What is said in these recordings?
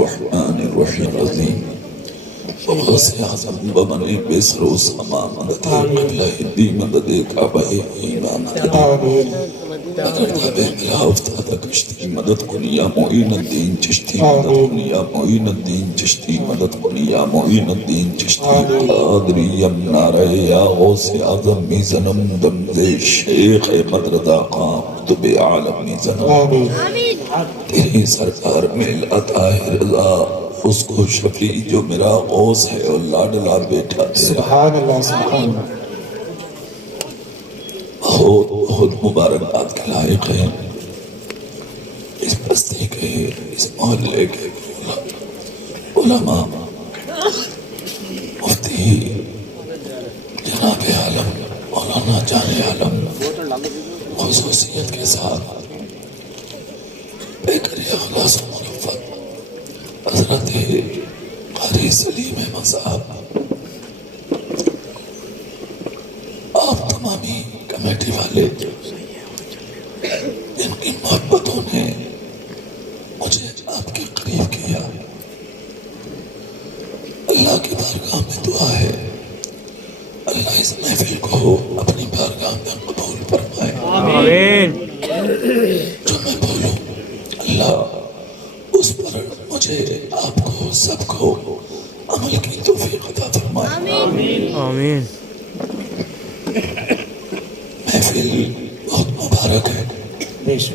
الرحمن الرحیم عظیم غوث اعظم ومن بسر السما مدد قبلہ دی مدد کعبہ ایمان مدد بلا افتاد کشتی مدد کنی یا معین الدین چشتی مدد کنی یا معین الدین چشتی مدد کنی یا معین الدین چشتی قادری یمنار یا غوث اعظم میزنم دمز شیخ مدرد آقام تب عالم میزنم تیری سرکار ملت آہ رضا اس کو شفیع جو میرا غوث ہے اور لاڈلا بیٹا تیرا سبحان اللہ سبحان اللہ بہت مبارکباد کے لائق ہے اس بستی کے اس محلے کے علماء مفتی جناب عالم مولانا جان عالم خصوصیت کے ساتھ بکر اخلاص و منفت حضرت قاری سلیم احمد صاحب آپ تمامی کمیٹی والے جن کی محبتوں نے مجھے آپ کے قریب کیا اللہ کی بارگاہ میں دعا ہے اللہ اس محفل کو اپنی بارگاہ میں قبول فرمائے آمین جو میں بولوں اللہ اس پر مجھے آپ کو سب کو عمل کی توفیق عطا فرمائے آمین محفل بہت مبارک ہے بے شک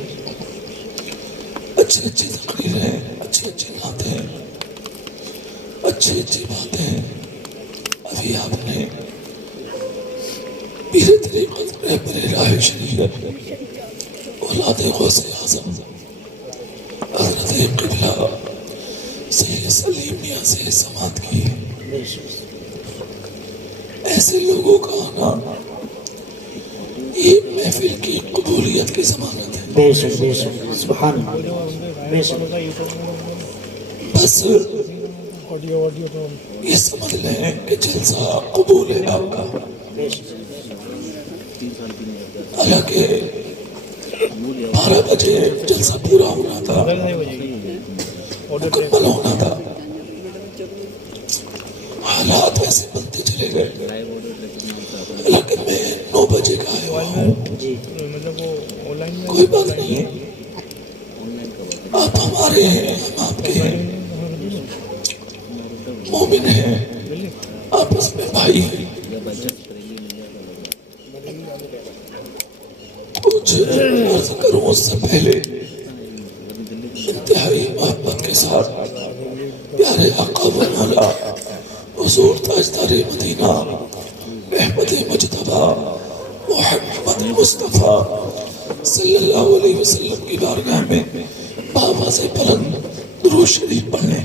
اچھی اچھی تقریریں اچھی اچھی نعتیں اچھی اچھی باتیں ابھی آپ نے میرے طریقت رہبر راہ شریعت اولاد غوث اعظم حضرت قبلہ سید سلیم میاں سے سماعت کی ایسے لوگوں کا آنا یہ محفل کی قبولیت کی ضمانت ہے بے شک سبحان اللہ بے شک بس یہ سمجھ لیں کہ جلسہ قبول ہے آپ کا حالانکہ 12 بجے جلسہ پورا ہونا تھا مکمل ہونا تھا حالات ایسے بنتے چلے گئے لیکن میں 9 بجے کا آیا ہوا ہوں کوئی بات نہیں ہے آپ ہمارے ہیں ہم آپ کے ہیں مومن ہیں آپس میں بھائی ہیں کچھ عرض کروں اس سے پہلے انتہائی محبت کے ساتھ پیارے آقا و مولا حضور تاجدار مدینہ احمد مجتبی محمد مصطفیٰ صلی اللہ علیہ وسلم کی بارگاہ میں بآواز بلند درود شریف پڑھیں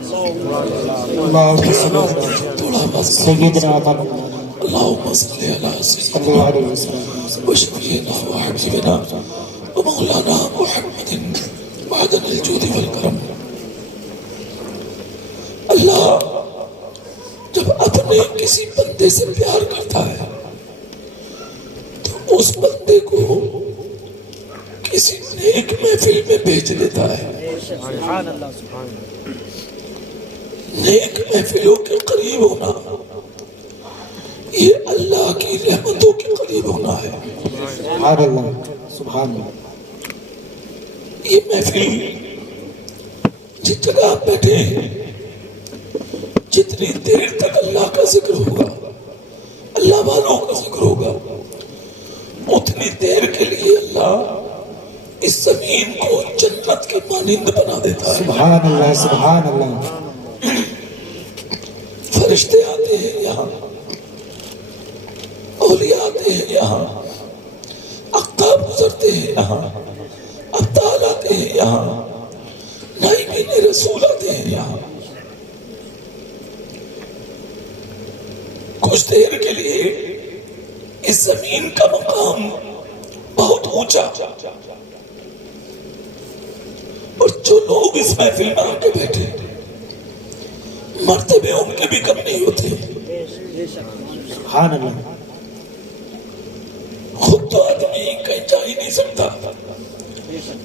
تھوڑا آواز سیدنا اللہم صلی اللہ صلی اللہ علیہ وسلم وشفینا وحبیبنا ومولانا محمد وعدن الجود والکرم اللہ جب اپنے کسی بندے سے پیار کرتا ہے تو اس بندے کو کسی نیک محفل میں بھیج دیتا ہے سبحان اللہ سبحان اللہ نیک محفلوں کے قریب ہونا یہ اللہ کی رحمتوں کے قریب ہونا ہے سبحان اللہ سبحان اللہ یہ محفل جس جگہ آپ بیٹھے ہیں جتنی دیر تک اللہ کا ذکر ہوگا اللہ والوں کا ذکر ہوگا اتنی دیر کے لیے اللہ اس زمین کو جنت کی مانند بنا دیتا ہے سبحان اللہ سبحان اللہ فرشتے آتے ہیں یہاں اولیاء آتے ہیں یہاں اقطاب گزرتے ہیں یہاں ابطال آتے ہیں یہاں نائبین رسول آتے ہیں یہاں کچھ دیر کے لیے اس زمین کا مقام بہت اونچا اور جو لوگ اس محفل میں آ کے بیٹھے مرتبے ان کے بھی کم نہیں ہوتے سبحان اللہ خود تو آدمی کہیں جا ہی نہیں سکتا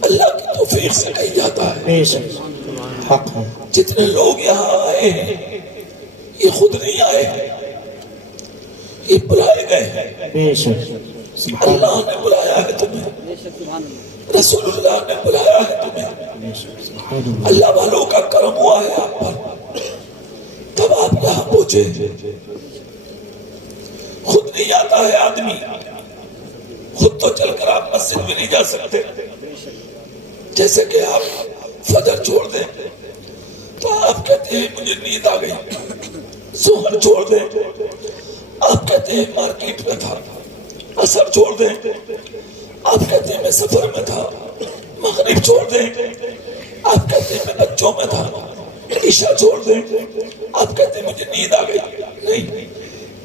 اللہ کی توفیق سے کہیں جاتا ہے بے شک حق ہے جتنے لوگ یہاں آئے ہیں یہ خود نہیں آئے ہیں، یہ بلائے گئے ہیں۔ بے شک سبحان اللہ نے بلایا ہے تمہیں، رسول اللہ نے بلایا ہے تمہیں، بے شک سبحان اللہ اللہ والوں کا کرم ہوا ہے آپ پر، تب آپ یہاں پہنچے۔ خود نہیں آتا ہے آدمی، خود تو چل کر آپ مسجد میں نہیں جا سکتے۔ جیسے کہ آپ فجر چھوڑ دیں تو آپ کہتے ہیں مجھے نیند آ گئی، ظہر چھوڑ دیں آپ کہتے ہیں مارکیٹ میں تھا، عصر چھوڑ دیں آپ کہتے ہیں میں سفر میں تھا، مغرب چھوڑ دیں آپ کہتے ہیں میں بچوں میں تھا، عشاء چھوڑ دیں آپ کہتے ہیں مجھے نیند آ گئی۔ نہیں،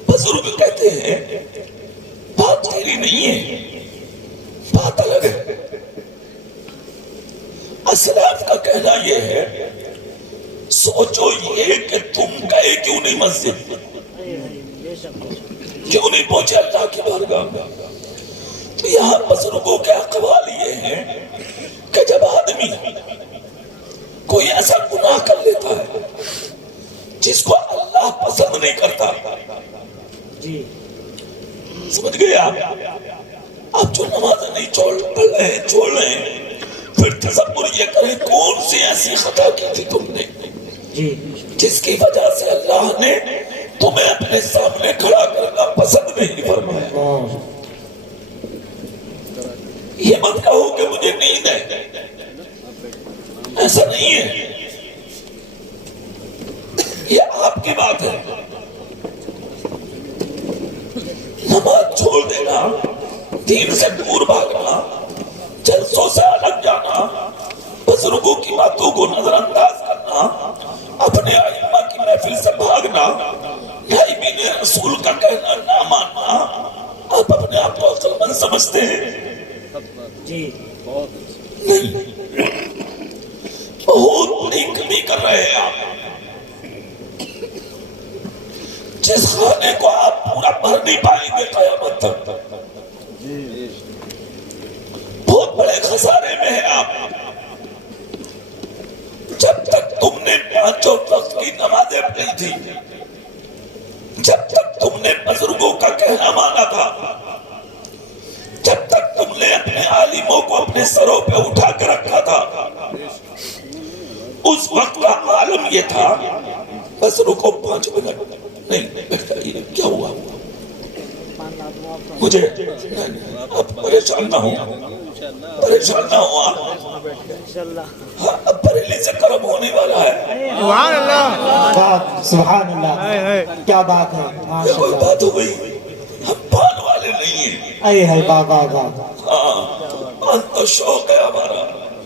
بزرگ کہتے ہیں بات تیری نہیں ہے، بات الگ ہے۔ اسلاف کا کہنا یہ ہے سوچو یہ کہ تم گئے کیوں نہیں مسجد، کیوں نہیں پہنچے اللہ کی بارگاہ میں۔ تو یہاں بزرگوں کے اقوال یہ ہیں کہ جب آدمی کوئی ایسا گناہ کر لیتا ہے جس کو اللہ پسند نہیں کرتا، جی سمجھ گئے آپ جو نماز نہیں پڑھ رہے ہیں چھوڑ رہے ہیں، پھر تصور یہ کریں کون سی ایسی خطا کی تھی تم نے جی جس کی وجہ سے اللہ نے تمہیں اپنے سامنے کھڑا کرنا پسند نہیں فرمایا۔ اللہ یہ مت کہو کہ مجھے نیند ہے، ایسا نہیں ہے، یہ آپ کی بات ہے۔ نماز چھوڑ دینا، دین سے دور بھاگنا، جلسوں سے الگ جانا، بزرگوں کی باتوں کو نظر انداز کرنا، اپنے ائمہ کی محفل سے بھاگنا، نائبین رسول کا کہنا نہ ماننا، آپ اپنے آپ کو عقل مند سمجھتے ہیں؟ جی نہیں، بہت بڑی کمی کر رہے ہیں آپ۔ جس خانے کو آپ پورا بھر نہیں پائیں گے قیامت تک، بہت بڑے خسارے میں ہیں آپ۔ جب تک تم نے پانچوں وقت کی نمازیں پڑھی تھی، جب تک تم نے بزرگوں کا کہنا مانا تھا، جب تک تم نے اپنے عالموں کو اپنے سروں پہ اٹھا کے رکھا تھا، اس وقت کا عالم یہ تھا بس رکو 5 منٹ نہیں بیٹھ جائیے، کیا ہوا مجھے اب پریشان نہ ہو، پریشان نہ ہو آپ، اب بریلی سے کرم ہونے والا ہے۔ سبحان اللہ، سبحان اللہ، کیا بات ہے، یہ ماشاء کوئی اللہ، بات ہو گئی، ہم پان والے نہیں ہیں۔ اے ہے بابا واہ ہاں پان تو شوق ہے ہمارا،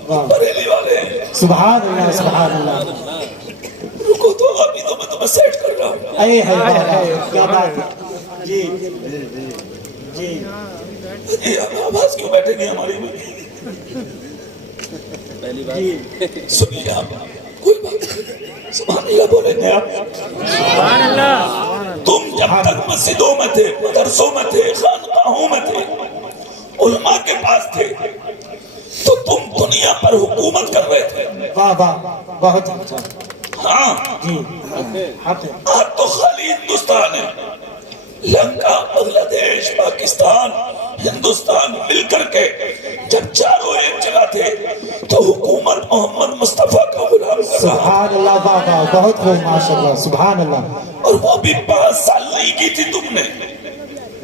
واہ، بریلی والے ہیں۔ سبحان اللہ سبحان اللہ، رکو تو ابھی تو میں تمہیں سیٹ کر رہا ہوں۔ اے ہے بابا، کیا بات ہے، جی جی یہ آواز کیوں بیٹھے گی ہماری میں؟ سنیے آپ، کوئی بات نہیں، سبحان اللہ بولیں گے آپ۔ سبحان اللہ، تم جب تک مسجدوں میں تھے، مدرسوں میں تھے، خانقاہوں میں تھے، علماء کے پاس تھے، تو تم دنیا پر حکومت کر رہے تھے۔ واہ واہ، بہت اچھا، ہاں جی حق ہے، آج تو خالی ہندوستان ہے، لنکا، بنگلہ دیش، پاکستان، ہندوستان مل کر کے جب چاروں ایک جگہ تھے تو حکومت محمد مصطفیٰ کا غلام کر رہا، سبحان اللہ، واہ واہ، بہت خوب، ماشاء اللہ، سبحان اللہ، اور وہ بھی 5 سال نہیں کی تھی تم نے،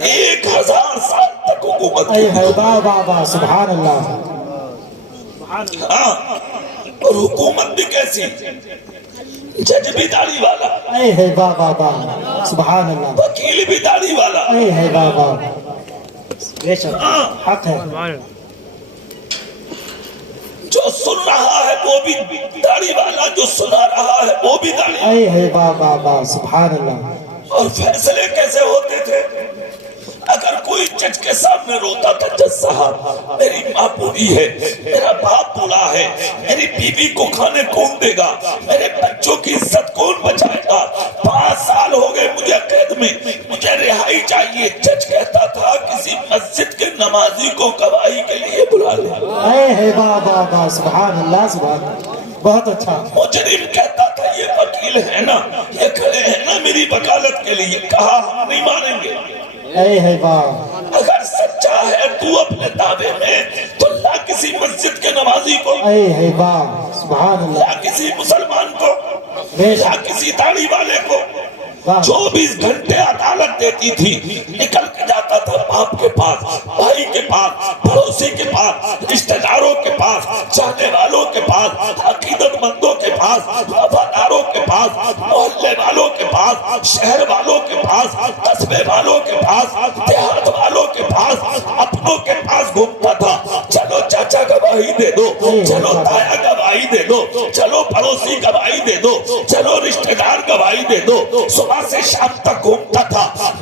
1000 سال تک حکومت اے کی ہے تھی۔ واہ واہ واہ، سبحان اللہ، ہاں، اور حکومت بھی کیسی، جج بھی داڑھی والا، اے ہے واہ واہ واہ، سبحان اللہ، وکیل بھی داڑھی والا، اے ہے واہ واہ، بے شک حق ہے، سبحان اللہ، جو سن رہا ہے وہ بھی داڑھی والا، جو سنا رہا ہے وہ بھی داڑھی والا۔ اے ہے واہ واہ واہ، سبحان اللہ، اور فیصلے کیسے ہوتے تھے؟ اگر کوئی جج کے سامنے روتا تھا، جج صاحب میری ماں بوڑھی ہے، میرا باپ بوڑھا ہے، میری بیوی کو کھانے کون دے گا، میرے بچوں کی عزت کون بچائے گا، 5 سال ہو گئے مجھے قید میں، مجھے رہائی چاہیے، جج کہتا تھا کسی مسجد کے نمازی کو گواہی کے لیے بلا لے۔ اے ہے واہ واہ واہ، سبحان اللہ، سبحان اللہ، بہت اچھا. مجرم کہتا تھا یہ وکیل ہے نا، یہ کھڑے ہیں نا میری وکالت کے لیے، کہا ہم نہیں مانیں گے. اے واہ. اگر سچا ہے تو اپنے دعوے میں تو لا کسی مسجد کے نمازی کو، اے واہ. سبحان اللہ. لا کسی مسلمان کو، لا کسی داڑھی والے کو. 24 گھنٹے عدالت دیتی تھی، نکل کے جاتا تھا باپ کے پاس، بھائی کے پاس، پڑوسی کے پاس، رشتہ داروں کے پاس، چاہنے والوں کے پاس، عقیدت مندوں کے پاس، وفاداروں کے پاس، محلے والوں کے پاس، شہر والوں کے پاس، قصبے والوں کے پاس، دیہات والوں کے پاس، اپنوں کے پاس گھومتا تھا. چلو چاچا گواہی دے دو، چلو تایا گواہی دے دو، چلو پڑوسی گواہی دے دو، چلو رشتہ دار گواہی دے دو. صبح سے شام تک گھومتا تھا.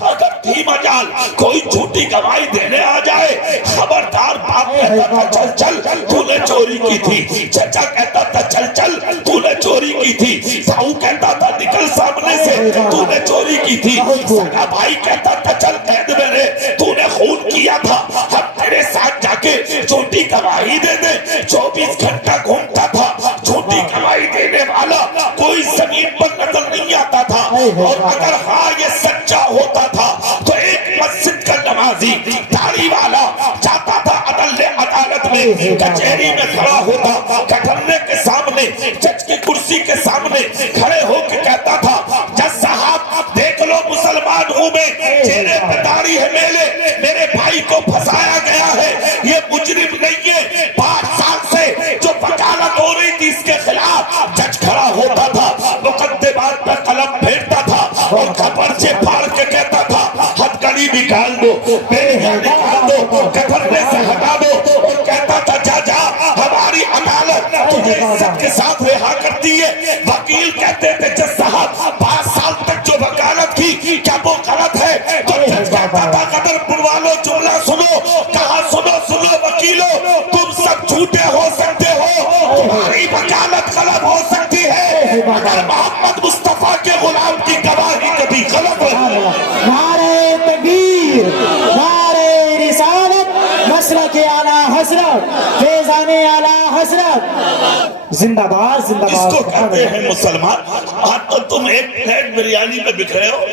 اگر تھی مجال کوئی جھوٹی گواہی دینے آ جائے، خبردار باپ کہتا تھا چل چل تو نے چوری کی تھی، چچا کہتا تھا چل چل تو نے چوری کی تھی، تاؤ کہتا تھا نکل سامنے سے تو نے چوری کی تھی، سگا بھائی کہتا تھا چل قید میں رہ تو نے خون کیا تھا، ہم تیرے ساتھ جا کے جھوٹی گواہی دے دے. 24 گھنٹہ گھومتا تھا. جھوٹی گواہی دینے والا کوئی زمین پر نظر نہیں آتا تھا. اور اگر ہاں یہ سچا ہوتا تھا تو ایک مسجد کا نمازی داڑھی والا جاتا تھا عدالت میں، کچہری میں کھڑا ہوتا، کٹھرنے کے سامنے، جج کی کرسی کے سامنے کھڑے ہو کے کہتا تھا جج صاحب دیکھ لو مسلمان ہوں میں، چہرے پہ داڑھی ہے میرے بھائی کو پھنسایا گیا ہے، یہ مجرم نہیں ہے. 5 سال سے جو وکالت ہو رہی تھی اس کے خلاف جج کھڑا ہوتا تھا، مقدمات پر قلم پھیرتا تھا اور خبر سے پھاڑ کے کہتا تھا ہتھکڑی نکال دو، بیڑیاں نکال دو، کٹھرنے سے ہٹا دو، اور کہتا تھا جا جا ہماری عدالت تجھے عزت کے ساتھ رہا کرتی ہے. وکیل کہتے تھے جج صاحب 5 سال تک جو وکالت کی کیا وہ غلط ہے؟ تو جج کہتا تھا قدر پور والوں جملہ سنو، کہا سنو وکیلو تم سب جھوٹے ہو سکتے ہو، تمہاری وکالت غلط ہو سکتی ہے مگر محمد مصطفیٰ کے غلام کی گواہی کبھی غلط ہو. نعرہ تکبیر، نعرہ رسالت، مسلک اعلیٰ حضرت، فیضان اعلیٰ حضرت زندہ باد زندہ اس کو باد. کہتے ہیں مسلمان. آج تو تم ایک پلیٹ بریانی میں بکھرے ہو.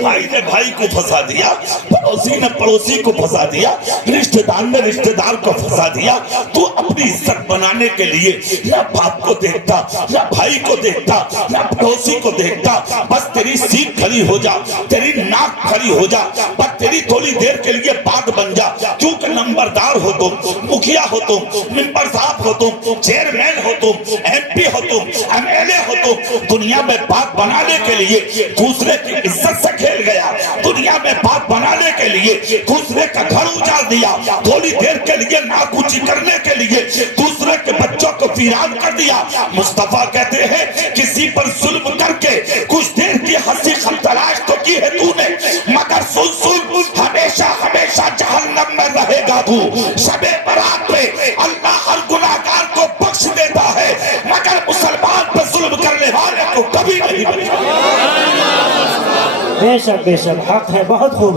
بھائی نے بھائی کو پھنسا دیا، پڑوسی نے پڑوسی کو پھنسا دیا، رشتہ دار نے رشتہ دار کو پھنسا دیا. تو اپنی عزت بنانے کے لیے نہ باپ کو دیکھتا، نہ بھائی کو دیکھتا، نہ پڑوسی کو دیکھتا. بس تیری سیٹ کھڑی ہو جا، تیری ناک کھڑی ہو جا، بس تیری تھوڑی دیر کے لیے بات بن جا. کیونکہ نمبردار ہو تم، مکھیا ہو تم، ممبر صاحب ہو تم، چیئرمین ہو تم، MP ہو تم، MLA ہو تم. دنیا میں بات بنانے کے لیے دوسرے کی عزت سے کھیل گیا، دنیا میں بات بنانے کے لیے دوسرے کا گھر اجاڑ دیا، تھوڑی دیر کے لیے ناک اونچی کرنے کے لیے دوسرے کے بچوں کو ویران کر دیا. مصطفیٰ کہتے ہیں کسی پر ظلم کر کے کچھ دیر کی ہنسی تلاش تو کی ہے تو نے، مگر سن ہمیشہ ہمیشہ جہنم میں رہے گا تو. شب برات پہ اللہ ہر گناہگار کو بخش دیتا ہے مگر مسلمان پر ظلم کرنے والے کو کبھی نہیں بخشتا. بے شک حق ہے. بہت خوب.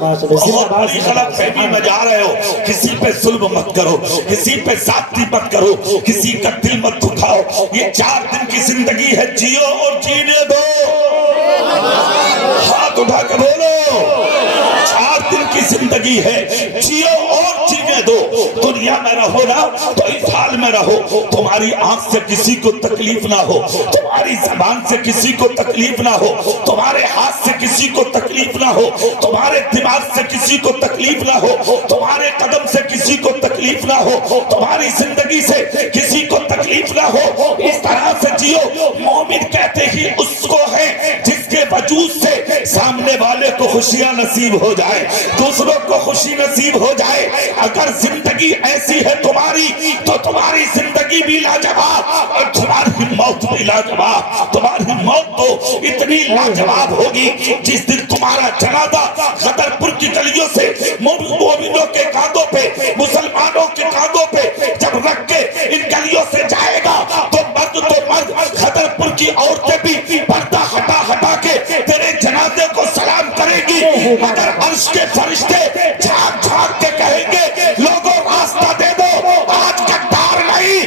بہت بڑی غلط فہمی میں جا رہے ہو. کسی پہ ظلم مت کرو، کسی پہ زیادتی مت کرو، کسی کا دل مت دکھاؤ. یہ 4 دن کی زندگی ہے، جیو اور جینے دو. ہاتھ اٹھا کے بولو 4 دن کی زندگی ہے، جیو اور جینے دو. دنیا میں رہو نا تو اس حال میں رہو تمہاری آنکھ سے کسی کو تکلیف نہ ہو، تمہاری زبان سے کسی کو تکلیف نہ ہو، تمہارے ہاتھ سے کسی کو تکلیف نہ ہو، تمہارے دماغ سے کسی کو تکلیف نہ ہو، تمہارے قدم سے کسی کو تکلیف نہ ہو، تمہاری زندگی سے کسی کو تکلیف نہ ہو. اس طرح سے جیو. مومن کہتے ہی اس کو ہے جس کے وجود سے سامنے والے کو خوشیاں نصیب ہو جائے، دوسروں کو خوشی نصیب ہو جائے. اگر زندگی ایسی ہے تمہاری تو تمہاری زندگی بھی لاجواب اور تمہاری موت بھی لاجواب. تمہاری موت تو اتنی لاجواب ہوگی جس دن تمہارا جنازہ غدرپور کی گلیوں سے مومنوں کے کاندھوں پہ، مسلمانوں کے کاندھوں پہ جب رکھ کے ان گلیوں سے جائے گا تو مرد غدرپور کی عورتیں بھی پردہ ہٹا کے تیرے جنازے کو سلام کرے گی مگر عرش کے فرشتے جھاگ کے کہیں گے لوگوں راستہ دے دو. آج گدار نہیں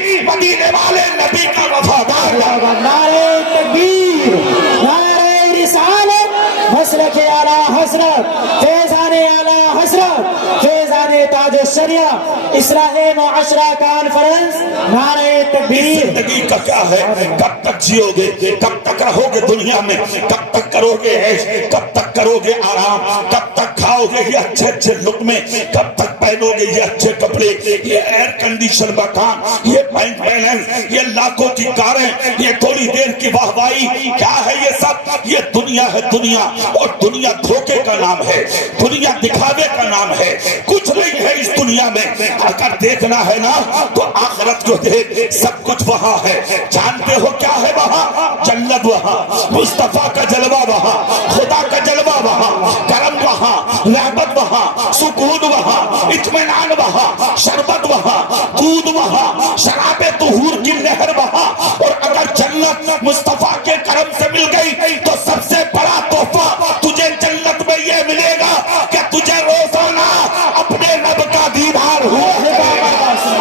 بشریہ اصلاح معاشرہ کانفرنس نعرہ تکبیر۔ زندگی کا کیا ہے؟ کب تک جیو گے؟ کب تک رہو گے دنیا میں؟ کب تک کرو گے عیش؟ کب تک کرو گے آرام؟ کب تک کھاؤ گے یہ اچھے اچھے لقمے؟ کب تک پہنو گے یہ اچھے کپڑے، یہ ایئر کنڈیشن مکان، یہ بینک بیلنس، یہ لاکھوں کی کاریں، یہ تھوڑی دیر کی واہوائی؟ کیا ہے یہ سب؟ یہ دنیا ہے دنیا، اور دنیا دھوکے کا نام ہے، دنیا دکھاوے کا نام ہے، کچھ نہیں ہے اس دنیا میں۔ اگر دیکھنا ہے نا تو آخرت کو دیکھ، سب کچھ وہاں ہے۔ جانتے ہو کیا ہے وہاں؟ جنت وہاں، مصطفیٰ کا جلوہ وہاں، خدا کا جلوہ وہاں، کرم وہاں، رحمت وہاں، سکون وہاں، اطمینان وہاں، شربت وہاں، دودھ وہاں، شراب طہور کی نہر وہاں۔ اور اگر جنت مصطفیٰ کے کرم سے مل گئی تو سب سے بڑا تحفہ تجھے جنت میں یہ ملے گا کہ تجھے روزانہ اپنے رب کا دیدار ہو۔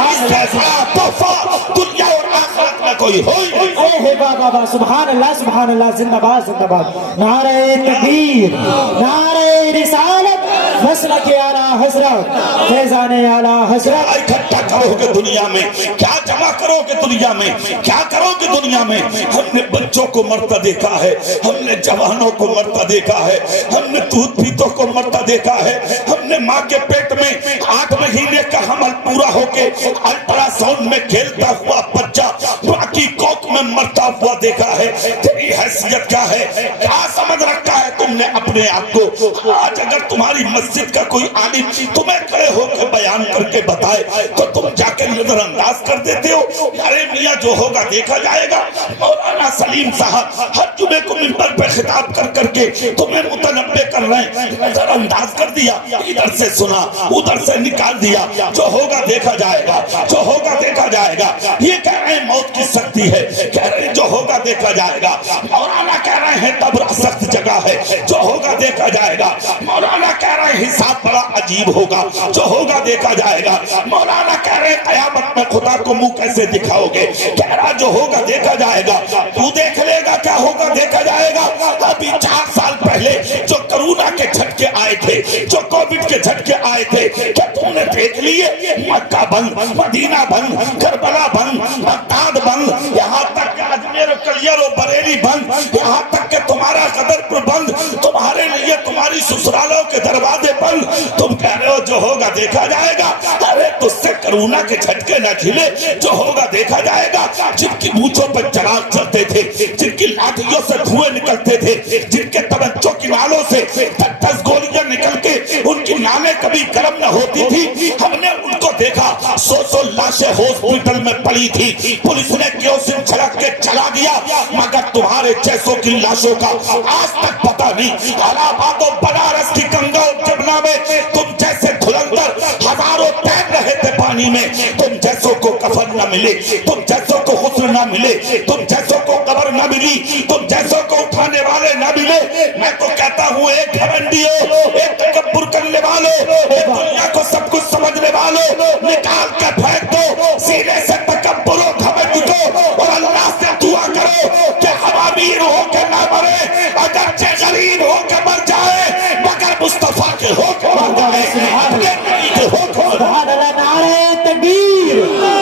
اس سے بڑا تحفہ دنیا اور آخرت میں کوئی ہو ہی نہیں۔ اے بابا سبحان اللہ سبحان اللہ، زندہ باد زندہ باد، نعرہ تکبیر، نعرہ رسالت، مسلک اعلیٰ حضرت، فیضان اعلیٰ حضرت۔ اکٹھا کرو گے دنیا میں، کیا جمع کرو گے دنیا میں، کیا کرو گے دنیا میں؟ ہم نے بچوں کو مرتا دیکھا ہے، ہم نے جوانوں کو مرتا دیکھا ہے، ہم نے دودھ پیتوں کو مرتا دیکھا ہے، ہم نے ماں کے پیٹ میں 8 مہینے کا حمل پورا ہو کے الٹرا ساؤنڈ میں کھیلتا ہوا بچہ ماں کی کوکھ میں مرتا ہوا دیکھا ہے۔ تیری حیثیت کیا ہے؟ کیا سمجھ رکھا ہے تم نے اپنے آپ کو؟ آج اگر تمہاری مسجد کا کوئی عالم تمہیں کھڑے ہو کے بیان کر کے بتائے تو تم جا کے نظر انداز کر دیتے ہو، ارے میاں جو ہوگا دیکھا جائے گا۔ مولانا سلیم صاحب ہر جمعے کو منبر پہ خطاب کر کر کے تمہیں متنبہ کر رہے ہیں، نظر انداز کر دیا، ادھر سے سنا ادھر سے نکال دیا، جو ہوگا دیکھا جائے گا، جو ہوگا دیکھا جائے گا۔ یہ کہہ رہے ہیں موت کی سختی ہے، کہہ رہے ہیں جو ہوگا دیکھا جائے گا۔ مولانا کہہ رہے ہیں قبر سخت جگہ ہے، جو ہوگا دیکھا جائے گا۔ مولانا کہہ رہے ہیں حساب بڑا عجیب ہوگا، جو ہوگا دیکھا جائے گا۔ مولانا کہہ رہے ہیں قیامت میں خدا کو منہ کیسے دکھاؤ گے؟ کہہ رہا جو ہوگا دیکھا جائے گا۔ تو دیکھ لے گا کیا ہوگا دیکھا جائے گا۔ ابھی 4 سال پہلے جو کرونا کے جھٹکے آئے تھے، جو کووڈ کے جھٹکے آئے تھے، کیا تم نے دیکھ لیے؟ مکہ بند، مدینہ بند، کربلا بند، بغداد بند، یہاں تک کہ اجمیر و کلیئر و بریلی بند، یہاں تک کہ تمہارا غدرپور بند، تمہارے لیے تمہاری سسرالوں کے دروازے بند۔ تم کہہ رہے ہو جو ہوگا دیکھا جائے گا۔ ارے تجھ سے کرونا کے جھٹکے نہ کھلے، جو ہوگا دیکھا جائے گا۔ جن کی مونچھوں پر چراغ چلتے تھے، جن کی لاٹھیوں سے دھوئے نکلتے تھے، جن کے توجہ کی نالوں سے 10 گولیاں نکل کے ان کی نالیں کبھی گرم نہ ہوتی تھی، ہم نے ان کو دیکھا۔ 100 لاشیں ہاسپٹل میں پڑی تھی، پولیس نے کیروسین چھڑک کے چلا گیا، مگر تمہارے جیسوں کی لاشوں کا آج تک پتہ نہیں۔ الہ آباد و بنارس کی گنگا اور جمنا میں تم جیسے دھلندر ہزاروں تیر رہے تھے پانی میں، تم جیسوں کو کفن نہ ملے، تم جیسوں کو غسل نہ ملے، تم جیسوں کو قبر نہ ملی، تم جیسوں کو اٹھانے والے نہ ملے۔ میں تو کہتا ہوں ایک گھمنڈی ہو، ایک تکبر کرنے والوں، ایک دنیا کو سب کچھ سمجھنے والوں، نکال کے پھینک دو سینے سے تکبر و گھمنڈ کو، اور اللہ سے دعا کرو کہ ہم امیر ہو کے نہ مرے، اگرچہ غریب ہو کے مر جائے، مگر مصطفیٰ کے ہو کے مر جائے، اپنے نبی کے ہو کے مر جائے۔ نعرہ تکبیر،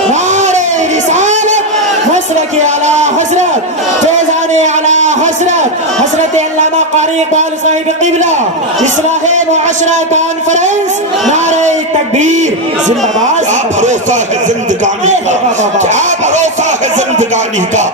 نعرہ رسالت، مسلک اعلیٰ حضرت، فیضان اعلیٰ حضرت، حضرت علامہ قاری اقبال صاحب قبلہ، اصلاح معاشرہ کانفرنس، نعرہ تکبیر، زندہ باد۔ کیا بھروسہ ہے زندگانی کا، کیا بھروسہ ہے زندگانی کا۔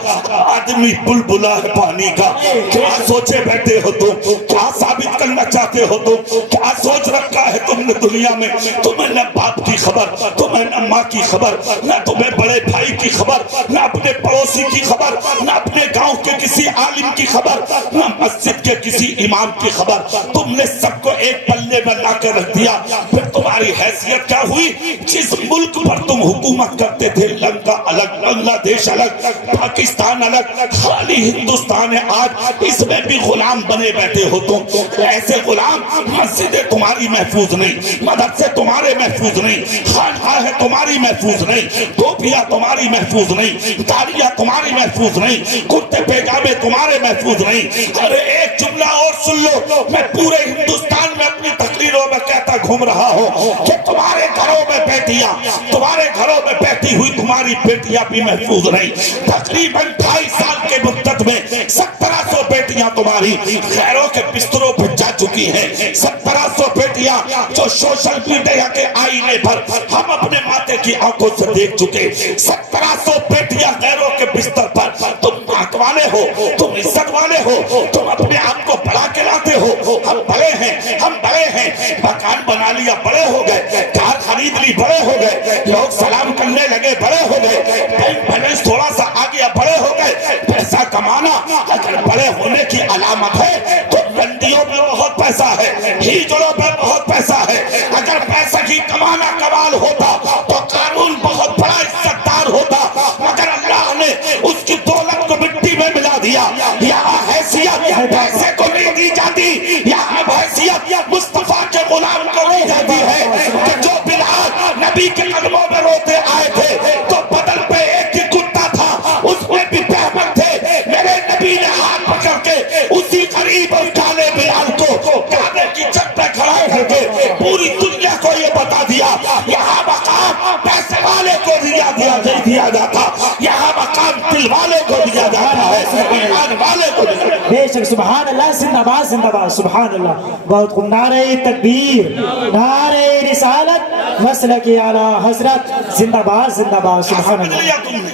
آدمی بلبلا ہے پانی کا۔ کیا سوچے بیٹھے ہو تم، کیا ثابت کرنا چاہتے ہو تم، کیا سوچ رکھا ہے تم نے دنیا میں؟ تمہیں نہ باپ کی خبر، تمہیں نہ ماں کی خبر، نہ تمہیں بڑے بھائی کی خبر، نہ اپنے پڑوسی کی خبر، نہ اپنے گاؤں کے کسی عالم کی خبر، نہ مسجد کے کسی امام کی خبر۔ تم نے سب کو ایک پلے میں لا کے رکھ دیا۔ پھر تمہاری حیثیت کیا ہوئی؟ جس ملک پر تم حکومت کرتے تھے، لنکا الگ، بنگلہ دیش الگ، پاکستان الگ، خالی ہندوستان ہے آج، اس میں بھی غلام بنے بیٹھے ہو تم۔ ایسے غلام، مسجدیں تمہاری محفوظ نہیں، مدرسے تمہارے محفوظ نہیں، خانقاہ تمہاری محفوظ نہیں، ٹوپیاں تمہاری محفوظ نہیں، داڑیاں تمہاری محفوظ نہیں، کرتے پیجامے تمہارے محفوظ نہیں۔ ارے ایک جملہ اور سن لو، میں پورے ہندوستان میں اپنی تقریروں میں کہتا بتاتا گھوم رہا ہو کہ تمہارے گھروں میں بیٹیاں، تمہارے گھروں میں بیٹھی ہوئی تمہاری بیٹیاں بھی محفوظ نہیں. تقریباً 2.5 سال کے مدت میں 1700 بیٹیاں تمہاری غیروں کے بستروں پہ جا چکی ہیں. 1700 بیٹیاں جو سوشل میڈیا کے آئینے پر ہم اپنے ماتے کی آنکھوں سے دیکھ چکے. 1700 بیٹیاں غیروں کے بستر پر. تم مات والے ہو، تم عزت والے ہو، تم اپنے آپ کو بڑا کے لاتے ہو. ہم بڑے ہیں، ہم بڑے ہیں. مکان بنا لیا، بڑے ہو گئے. کار خرید لی، بڑے ہو گئے. لوگ سلام کرنے لگے، بڑے ہو گئے. بینک بیلنس تھوڑا سا آ گیا، بڑے ہو گئے. پیسہ کمانا اگر بڑے ہونے کی علامت ہے تو رنڈیوں میں بہت پیسہ ہے، ہیجڑوں میں بہت پیسہ ہے. اگر پیسہ کی کمانا کمال ہوتا تو قانون بہت بڑا عزت دار ہوتا، مگر اللہ نے اس کی دولت کو مٹی میں ملا دیا. یہاں حیثیت پیسے کو نہیں دی جاتی، یہاں حیثیت مصطفیٰ کے غلام کو دی جاتی ہے. کہ جو بلال نبی کے قدموں میں روتے آئے تھے تو بدل پہ ایک ہی کتا تھا، اس میں بھی بہمت تھے. میرے نبی نے ہاتھ پکڑ کے اسی غریب اور کالے بلال کو کعبے کی چھت پہ کھڑا کر کے پوری دنیا کو یہ بتا دیا یہاں مقام پیسے والے کو دیا جاتا، یہاں مقام دل والے کو دیا جاتا ہے، ایمان والے کو دیا جاتا ہے. بے شک. سبحان اللہ، زندہ باد زندہ باد. سبحان اللہ. بہت خوب. نعرہ تکبیر، نعرہ رسالت، مسلک اعلی حضرت. زندہ باد زندہ باد. سبحان اللہ. لیا تم نے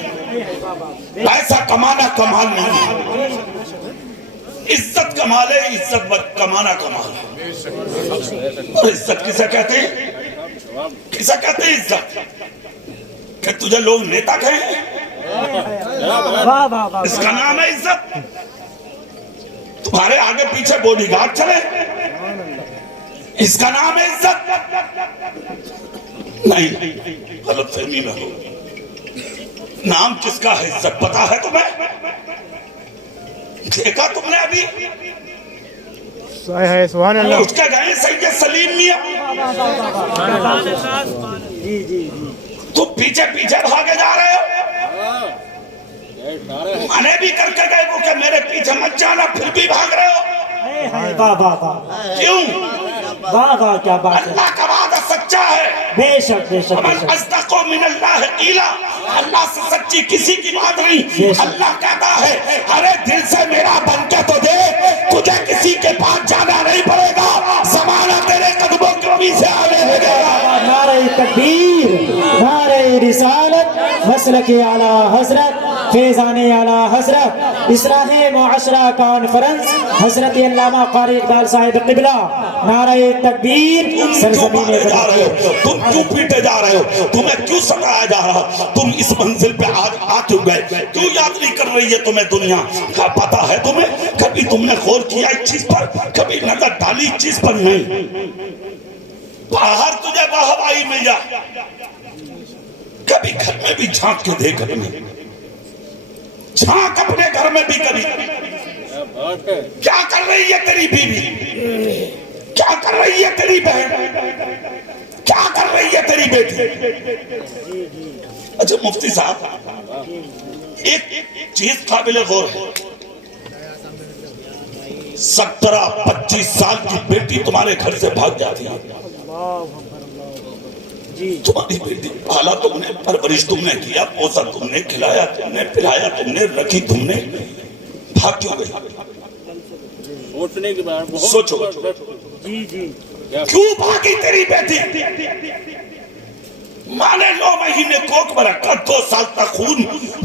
پیسہ کمانا کمال نہیں ہے، عزت کمال ہے. عزت کمانا کمال ہے. اور عزت کسے کہتے ہیں؟ کسے کہتے ہیں عزت؟ کہ تجھے لوگ نیتا کہیں، اس کا نام ہے عزت. تمہارے آگے پیچھے بوڈی گارڈ چلے، اس کا نام ہے عزت؟ نہیں، غلط فہمی میں ہو. نام کس کا ہے عزت پتا ہے تمہیں؟ دیکھا تم نے ابھی سبحان اللہ. اس کے گئے سید سلیم میاں، تم پیچھے پیچھے بھاگے جا رہے ہو. منع بھی کر کے گئے وہ کہ میرے پیچھے مت جانا، پھر بھی بھاگ رہے ہو. واہ واہ واہ. کیوں؟ واہ واہ کیا بات ہے. اللہ کا وعدہ سچا ہے. بے شک بے شک. من اصدق من اللہ قیلا، اللہ سے سچی کسی کی بات نہیں. اللہ کہتا ہے ارے دل سے میرا بن کے تو دے، تجھے کسی کے پاس جانا نہیں پڑے گا، زمانہ تیرے قدموں کے پیچھے آنے لگے گا. نعرہ تکبیر، نعرہ رسالت، مسلک اعلی حضرت، فیضان اعلی حضرت، اصلاح معاشرہ کانفرنس حضرت علامہ قاری اقبال صاحب قبلہ. نعرہ تکبیر. تم جا رہے ہو، تم کیوں پیٹے جا رہے ہو، تمہیں کیوں ستایا جا رہا، تم اس منزل پہ آ کیوں گئے، کیوں یاد نہیں کر رہی ہے تمہیں دنیا کا پتا ہے تمہیں؟ کبھی تم نے غور کیا اس چیز پر، کبھی نظر ڈالی اس چیز پر؟ نہیں. باہر تجھے واہوائی مل جائے، کبھی گھر میں بھی جھانک کے دیکھ رہے، جھانک اپنے گھر میں بھی کبھی. کیا کر رہی ہے تیری بیوی، کیا کر رہی ہے تیری بہن، کیا کر رہی ہے تیری بیٹی؟ اچھا مفتی صاحب ایک چیز قابل غور ہے، 17-25 سال کی بیٹی تمہارے گھر سے بھاگ جاتی ہے. تمہاری بیٹی پالا تم نے، پرورش تم نے کیا، پوسا تم نے، کھلایا تم نے، پلایا تم نے، رکھی تم نے، بھاگ کیوں گئی؟ سوچو کیوں بھاگی تیری بیٹی؟ ماں نے 9 مہینے کوکھ میں رکھا، 2 سال تک خون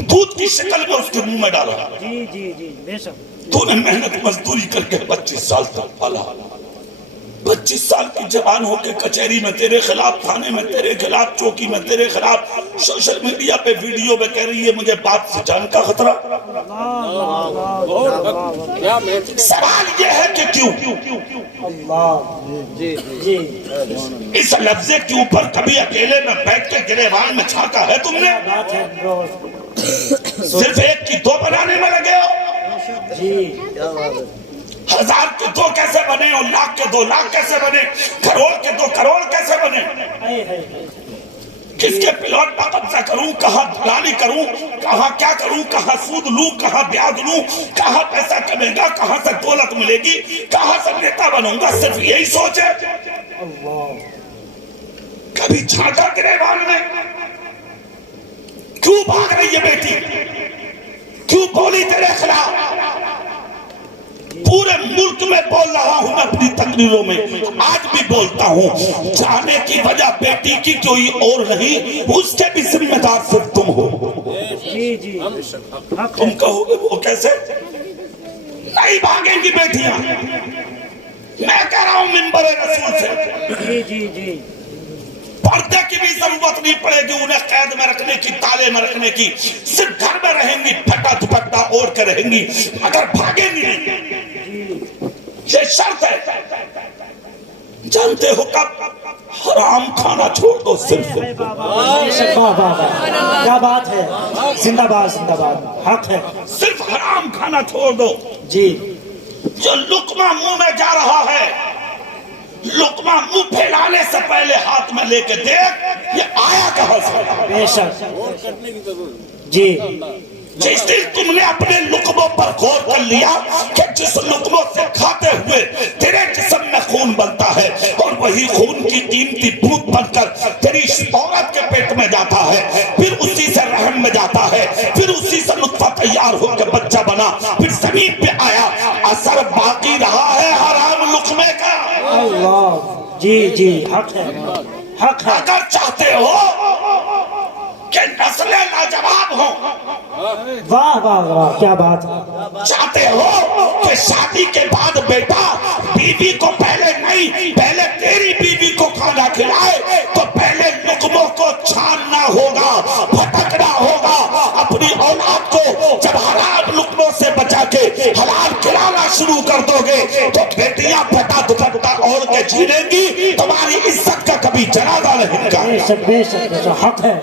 دودھ کی شکل میں اس کے منہ میں ڈالا. تو نے محنت مزدوری کر کے 25 سال تک پالا. 25 سال کی جوان ہو کے کچہری میں تیرے خلاف، تھانے میں تیرے خلاف، چوکی میں تیرے خلاف، سوشل میڈیا پہ ویڈیو میں کہہ رہی ہے مجھے باپ سے جان کا خطرہ. سوال یہ ہے کہ کیوں؟ اس لفظے کے اوپر کبھی اکیلے میں بیٹھ کے گریبان میں چھانکا ہے تم نے؟ صرف 1 کی 2 بنانے میں لگے ہو. 1000 کے 2 کیسے بنے، اور 1,00,000 کے 2 لاکھ کیسے بنے، کروڑ کے 2 کروڑ کیسے بنے؟ کس کے پلاٹ پر قبضہ کروں، کہاں دلالی کروں، کہاں کیا کروں، کہاں سود لوں، کہاں بیاض لوں، کہاں پیسہ کمے گا، کہاں سے دولت ملے گی، کہاں سے نیتا بنوں گا، صرف یہی سوچ ہے. کبھی جھانکا گریبان میں؟ کیوں بھاگ رہی ہے بیٹی؟ کیوں بولی تیرے خلاف؟ پورے ملک میں بول رہا ہوں میں اپنی تقریروں میں، آج بھی بولتا ہوں، جانے کی وجہ بیٹی کی کوئی اور نہیں، اس کے بھی ذمہ دار صرف تم ہو۔ تم کہو گے وہ کیسے؟ نہیں بھاگیں گی بیٹیاں، میں کہہ رہا ہوں منبر رسول سے، پردے کی بھی ضرورت نہیں پڑے گی انہیں قید میں رکھنے کی، تالے میں رکھنے کی، صرف گھر میں رہیں گی، پھٹا دوپٹہ اوڑھ کے رہیں گی، مگر بھاگیں گی نہیں، یہ شرط ہے۔ جانتے ہو کب؟ حرام کھانا چھوڑ دو صرف۔ کیا بات ہے، زندہ باد زندہ باد، حق ہے، صرف حرام کھانا چھوڑ دو۔ جی جو لقمہ منہ میں جا رہا ہے، لقمہ منہ پھیلانے سے پہلے ہاتھ میں لے کے دیکھ یہ آیا کہاں سے؟ بے شک، جی جس دن تم نے اپنے لقموں پر غور کر لیا کہ جس لقموں سے کھاتے ہوئے تیرے جسم میں خون بنتا ہے اور وہی خون کی قیمتی بوند بن کر تیری عورت کے پیٹ میں جاتا ہے، پھر اسی سے رحم میں جاتا ہے، پھر اسی سے نطفہ تیار ہو کے بچہ بنا، پھر زمین پہ آیا، اثر باقی رہا ہے حرام لقمے کا۔ اللہ، جی جی حق ہے، حق ہے، اگر چاہتے ہو کہ نسلیں لاجواب ہوں، واہ واہ واہ، کیا بات ہے، چاہتے ہو کہ شادی کے بعد بیٹا بیوی کو پہلے نہیں، پہلے تیری بیوی کو کھانا کھلائے، تو پہلے لقموں کو چھاننا ہوگا، پھٹکنا ہوگا، اپنی اولاد کو جب حرام لقموں سے بچا کے حلال کھلانا شروع کر دو گے تو بیٹیاں پھٹا دوپٹہ اوڑھ کے جینے گی، تمہاری عزت کا کبھی جنازہ نہیں بے نکالے گا۔ شک بے شک بے شک، حق ہے،